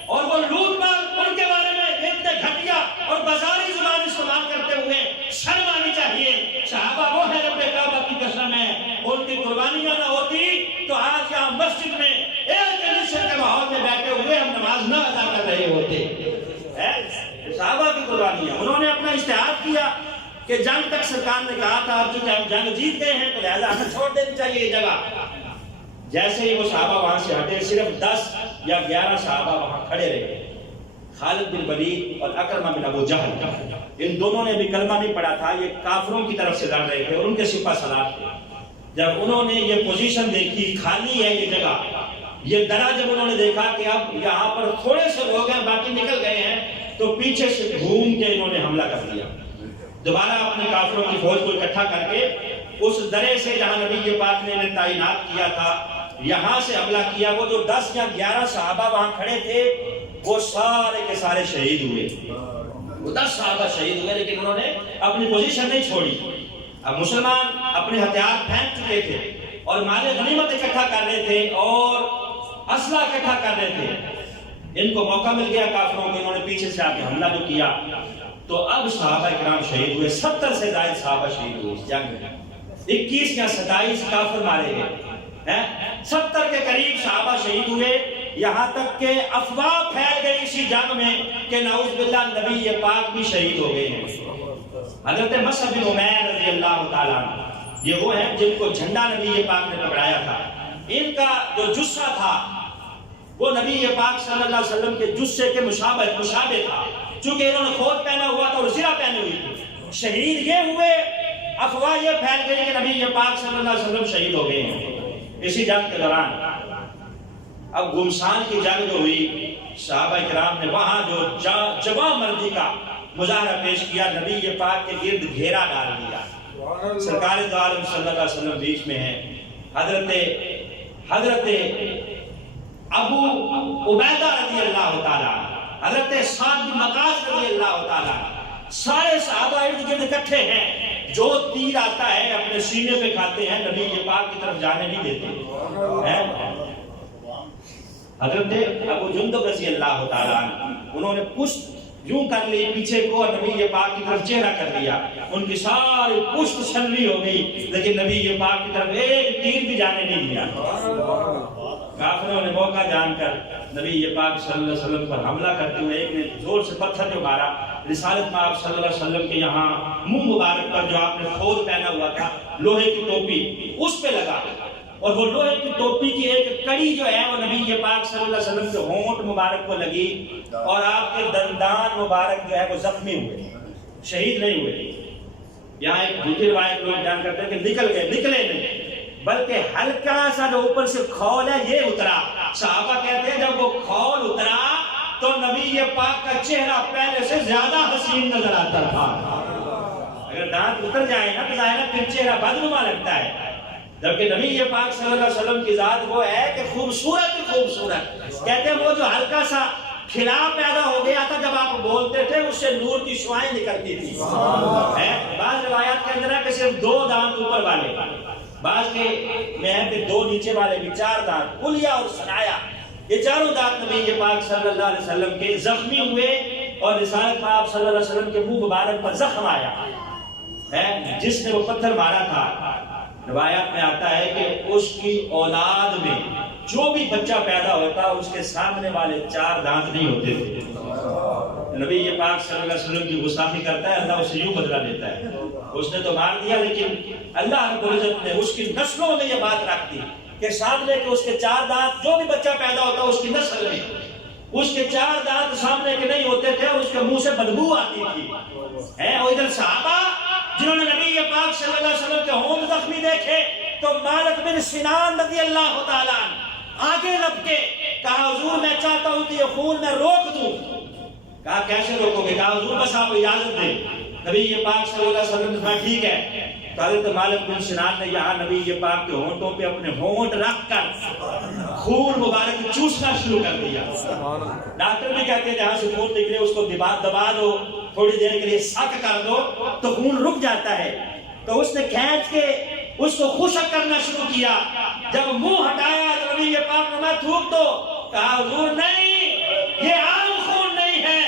اور وہ لوٹ مار، ان کے بارے میں اتنے گھٹیا اور بازاری زبان استعمال کرتے ہوئے شرم آنی چاہیے۔ صحابہ وہ ہے رب کعبہ کی قسم ہے، ان کی قربانیاں نہ ہوتی تو آج یہاں مسجد میں ایک جلسے کے ماحول میں بیٹھے ہوئے ہم نماز نہ ادا کر رہے ہوتے۔ صحابہ کی قربانیاں، انہوں نے اپنا اجتہاد کیا کہ جنگ تک سرکار نے کہا تھا اب چونکہ ہم جنگ جیت گئے ہیں تو لہذا ہمیں چھوڑ دینی چاہیے یہ جگہ۔ جیسے ہی وہ صحابہ وہاں سے ہٹے، صرف 10 یا 11 صحابہ وہاں کھڑے رہے، خالد بن ولید اور اکرمہ بن ابو جہل، ان دونوں نے بھی کلمہ نہیں پڑھا تھا، یہ کافروں کی طرف سے لڑ رہے تھے اور ان کے سپہ سالار تھے۔ جب انہوں نے یہ پوزیشن دیکھی، خالی ہے یہ جگہ، یہ درہ جب انہوں نے دیکھا کہ اب یہاں پر تھوڑے سے لوگ ہیں باقی نکل گئے ہیں، تو پیچھے سے گھوم کے انہوں نے حملہ کر دیا، دوبارہ اپنے کافروں کی فوج کو اکٹھا کر کے اس درے سے جہاں نبی پاک نے انہیں تعینات کیا تھا یہاں سے حملہ کیا۔ وہ جو 10 یا 11 صحابہ وہاں کھڑے تھے وہ سارے کے سارے شہید ہوئے، وہ 10 صحابہ شہید ہوئے، لیکن انہوں نے اپنی پوزیشن نہیں چھوڑی۔ اب مسلمان اپنے ہتھیار پھینک چکے تھے اور مال غنیمت اکٹھا کر رہے تھے اور اسلحہ اکٹھا کر رہے تھے۔ ان کو موقع مل گیا کافروں کو، انہوں نے پیچھے سے آ کے حملہ جو کیا تو اب صحابہ کرام شہید ہوئے، 70 سے زائد صحابہ شہید ہوئے اس جنگ میں، 21 یا 27 کافر مارے گئے، 70 کے قریب صحابہ شہید ہوئے، یہاں تک کہ افواہ پھیل گئی اسی جنگ میں کہ نعوذ باللہ نبی پاک بھی شہید ہو گئے ہیں۔ حضرت مصعب بن عمیر رضی اللہ تعالیٰ عنہ یہ وہ ہیں جن کو جھنڈا نبی پاک نے پکڑایا تھا. ان کا جو جسہ تھا وہ نبی پاک صلی اللہ علیہ وسلم کے جسے کے مشابہ تھا، چونکہ انہوں نے خود پہنا ہوا تھا اور زرہ پہنی ہوئی تھی. شہید یہ ہوئے، افواہ یہ پھیل گئی کہ نبی پاک صلی اللہ علیہ وسلم شہید ہو گئے ہیں اسی جنگ کے دوران. اب گمسان کی جنگ جو ہوئی، صحابہ کرام نے وہاں جو جواں مردی کا مظاہرہ پیش کیا، نبی پاک کے گرد گھیرا ڈال دیا. سرکار دو عالم صلی اللہ علیہ وسلم بیچ میں ہیں، حضرت ابو عبیدہ رضی اللہ تعالیٰ، حضرت سعد بن وقاص رضی اللہ تعالیٰ، سارے صحابہ ارد گرد اکٹھے ہیں. جو تیر آتا ہے اپنے سینے پہ کھاتے ہیں، نبی پاک کی طرف جانے نہیں دیتے. حضرت ابو جندب رضی اللہ تعالیٰ انہوں نے پشت یوں کر لی پیچھے کو اور نبی پاک کی طرف چہرہ کر دیا. ان کی ساری پشت چھلنی ہو گئی، لیکن نبی پاک کی طرف ایک تیر بھی جانے نہیں دیا. کافروں نے موقع جان کر نبی پاک صلی اللہ علیہ وسلم پر حملہ کرتے ہوئے ایک نے زور سے پتھر جو مارا. رسالت میں آپ صلی اللہ علیہ وسلم کے یہاں منہ مبارک پر جو آپ نے خود پہنا ہوا تھا لوہے کی ٹوپی، اس پہ لگا، اور وہ لوہے کی ٹوپی کی ایک کڑی جو ہے وہ نبی پاک صلی اللہ علیہ وسلم کے ہونٹ مبارک کو لگی، اور آپ کے دندان مبارک جو ہے وہ زخمی ہوئے، شہید نہیں ہوئے. یہاں ایک دوسری روایت لوگ بیان کرتے ہیں کہ نکلے نہیں، بلکہ ہلکا سا جو اوپر سے کھول ہے یہ اترا. صحابہ کہتے ہیں جب وہ کھول اترا تو نبی پاک کا چہرہ پہلے سے زیادہ حسین نظر آتا تھا. اگر دانت اتر جائے نا تو ظاہر ہے پھر چہرہ بدنما لگتا ہے، جبکہ نبی پاک صلی اللہ علیہ وسلم کی ذات وہ ہے کہ خوبصورت. کہتے ہیں وہ جو ہلکا سا کھلا پیدا ہو گیا تھا جب آپ بولتے تھے، اس سے نور کی شعائیں نکلتی تھی. بعض روایات کے اندر ہے کہ صرف 2 دانت اوپر والے، بعض کے میں ہے کہ 2 نیچے والے بھی، 4 دانت، کلیہ اور سنایا، یہ چاروں دانت نبی پاک صلی اللہ علیہ وسلم کے زخمی ہوئے. اور رسالت میں آپ صلی اللہ علیہ وسلم کے منہ مبارک پر زخم آیا ہے. جس نے وہ پتھر مارا تھا، روایات میں آتا ہے کہ اس کی اولاد میں جو بھی بچہ پیدا ہوتا اس کے سامنے والے 4 دانت نہیں ہوتے تھے. نبی پاک صلی اللہ علیہ وسلم کی گستاخی کرتا ہے، اللہ اسے یوں بدلہ دیتا ہے. اس نے تو مار دیا، لیکن اللہ رب العزت نے اس کی نسلوں میں یہ بات رکھ دی کہ سامنے کے اس کے 4 دانت، جو بھی بچہ پیدا ہوتا اس کی نسل میں اس کے 4 دانت سامنے کے نہیں ہوتے تھے، اور اس کے منہ سے بدبو آتی تھی. اور ادھر صحابہ جنہوں نے نبی پاک صلی اللہ علیہ وسلم کے ہونٹ زخمی دیکھے تو مالک بن سنان رضی اللہ تعالیٰ آگے لب کے کہا حضور میں چاہتا ہوں کہ یہ خون میں روک دوں. کہا کیسے روکو گے؟ کہا حضور بس آپ اجازت دیں. نبی پاک صلی اللہ علیہ وسلم نے کہا ٹھیک ہے. حضرت مالک بن سنان نے یہاں نبی پاک کے ہونٹوں پہ اپنے ہونٹ رکھ کر خون مبارک چوسنا شروع کر دیا. ڈاکٹر بھی کہتے ہیں جہاں سے خون نکلے اس کو دبا دو، تھوڑی دیر کے لیے سک کر دو تو خون رک جاتا ہے. تو اس نے کھینچ کے اس کو خشک کرنا شروع کیا. جب منہ ہٹایا تو نبی پاک نے تھوک دو. کہا حضور نہیں، یہ عام خون نہیں ہے،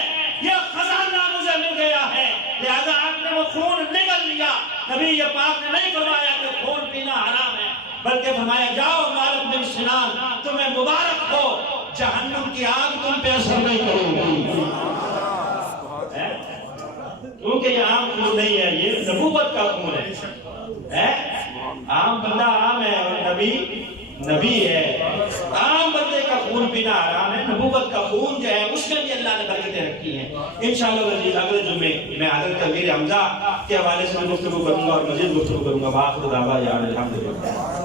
یہ خزانہ مجھے مل گیا ہے، لہذا آپ نے وہ خون نگل لیا. نبی پاک نے نہیں فرمایا کہ خون پینا حرام ہے، بلکہ فرمایا جاؤ مالک بن سنان تمہیں مبارک ہو، جہنم کی آگ تم پہ اثر نہیں کرو. کیونکہ یہ عام خون نہیں ہے، یہ نبوت کا خون ہے. عام بندہ عام ہے اور نبی ہے. عام بندے کا خون پینا حرام ہے، نبوت کا خون جو ہے اس میں بھی اللہ نے برکتیں رکھی ہیں. انشاءاللہ عزیز اگلے جمعے میں حضرت امیر حمزہ کے حوالے سے گفتگو کروں گا اور مزید گفتگو کروں گا. باخر دعوانا الحمدللہ.